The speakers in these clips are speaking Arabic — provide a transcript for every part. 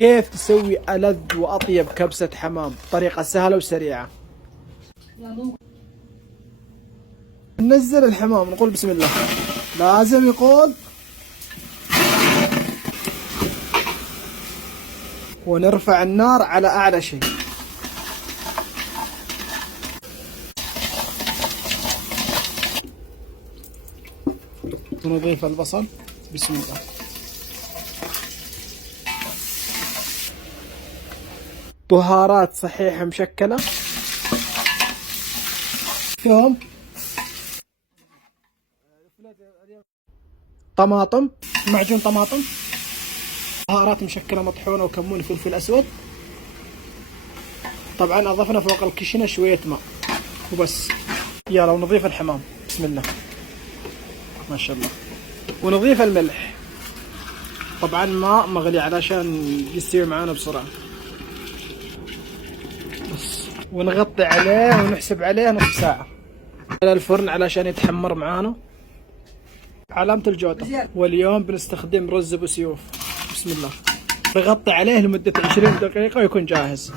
كيف تسوي ألذ وأطيب كبسة حمام بطريقة سهلة وسريعة. ننزل الحمام نقول بسم الله، لازم يقول، ونرفع النار على أعلى شيء. ونضيف البصل بسم الله، بهارات صحيحة مشكلة، ثوم، طماطم، معجون طماطم، بهارات مشكلة مطحونة وكمون وفلفل أسود. طبعا أضفنا فوق الكشنة شوية ماء وبس. يلا ونضيف الحمام بسم الله ما شاء الله، ونضيف الملح، طبعا ماء مغلي علشان يستوي معانا بسرعة بس. ونغطي عليه ونحسب عليه نص ساعة على الفرن علشان يتحمر معانا علامة الجودة. واليوم بنستخدم رز ابو سيوف بسم الله. نغطي عليه لمدة 20 دقيقة ويكون جاهز.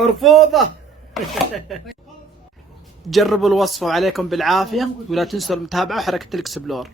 مرفوضة. جربوا الوصفة وعليكم بالعافية، ولا تنسوا المتابعة وحركة الاكسبلور.